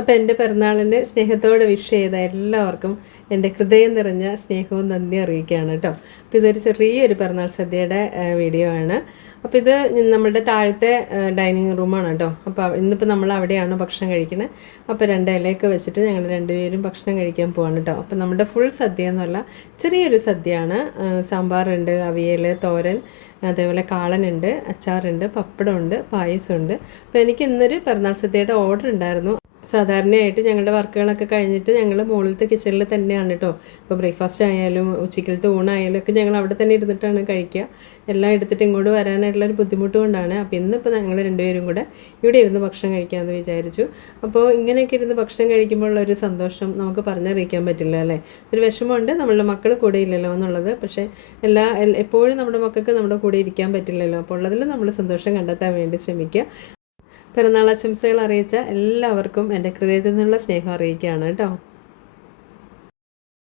അപ്പോൾ എന്റെ പിറന്നാളിന് സ്നേഹത്തോടെ വിഷ് ചെയ്ത എല്ലാവർക്കും എന്റെ ഹൃദയം നിറഞ്ഞ സ്നേഹവും നന്ദി അറിയിക്കുകയാണ് കേട്ടോ. അപ്പോൾ ഇതൊരു ചെറിയൊരു പിറന്നാൾ സദ്യയുടെ വീഡിയോ ആണ്. അപ്പോൾ ഇത് നമ്മുടെ താഴത്തെ ഡൈനിങ് റൂമാണ് കേട്ടോ. അപ്പോൾ ഇന്നിപ്പോൾ നമ്മൾ അവിടെയാണ് ഭക്ഷണം കഴിക്കുന്നത് അപ്പോൾ രണ്ട് ഇലയൊക്കെ വെച്ചിട്ട് ഞങ്ങൾ രണ്ടുപേരും ഭക്ഷണം കഴിക്കാൻ പോവാണ് കേട്ടോ. അപ്പോൾ നമ്മുടെ ഫുൾ സദ്യ എന്നല്ല ചെറിയൊരു സദ്യയാണ്. സാമ്പാറുണ്ട് അവിയൽ തോരൻ അതേപോലെ കാളനുണ്ട് അച്ചാറുണ്ട് പപ്പടമുണ്ട് പായസമുണ്ട്. അപ്പോൾ എനിക്ക് ഇന്നൊരു പിറന്നാൾ സദ്യയുടെ ഓർഡർ ഉണ്ടായിരുന്നു. സാധാരണയായിട്ട് ഞങ്ങളുടെ വർക്കുകളൊക്കെ കഴിഞ്ഞിട്ട് ഞങ്ങൾ മുകളിലത്തെ കിച്ചണിൽ തന്നെയാണ് കേട്ടോ ഇപ്പോൾ ബ്രേക്ക്ഫാസ്റ്റ് ആയാലും ഉച്ചയ്ക്കലത്തെ ഊണായാലും ഒക്കെ ഞങ്ങൾ അവിടെ തന്നെ ഇരുന്നിട്ടാണ് കഴിക്കുക. എല്ലാം എടുത്തിട്ട് ഇങ്ങോട്ട് വരാനായിട്ടുള്ള ഒരു ബുദ്ധിമുട്ട് കൊണ്ടാണ് അപ്പോൾ ഇന്നിപ്പോൾ ഞങ്ങൾ രണ്ടുപേരും കൂടെ ഇവിടെ ഇരുന്ന് ഭക്ഷണം കഴിക്കാമെന്ന് വിചാരിച്ചു. അപ്പോൾ ഇങ്ങനെയൊക്കെ ഇരുന്ന് ഭക്ഷണം കഴിക്കുമ്പോഴുള്ള ഒരു സന്തോഷം നമുക്ക് പറഞ്ഞറിയിക്കാൻ പറ്റില്ല അല്ലേ? ഒരു വിഷമമുണ്ട്. നമ്മളുടെ മക്കൾ കൂടെ ഇല്ലല്ലോ എന്നുള്ളത്. പക്ഷേ എല്ലാ എപ്പോഴും നമ്മുടെ മക്കൾക്ക് നമ്മുടെ കൂടെ ഇരിക്കാൻ പറ്റില്ലല്ലോ. അപ്പോൾ ഉള്ളതിൽ നമ്മൾ സന്തോഷം കണ്ടെത്താൻ വേണ്ടി ശ്രമിക്കുക. പിറന്നാൾ ആശംസകൾ അറിയിച്ച എല്ലാവർക്കും എന്റെ ഹൃദയത്തിൽ നിന്നുള്ള സ്നേഹം അറിയിക്കുകയാണ് കേട്ടോ.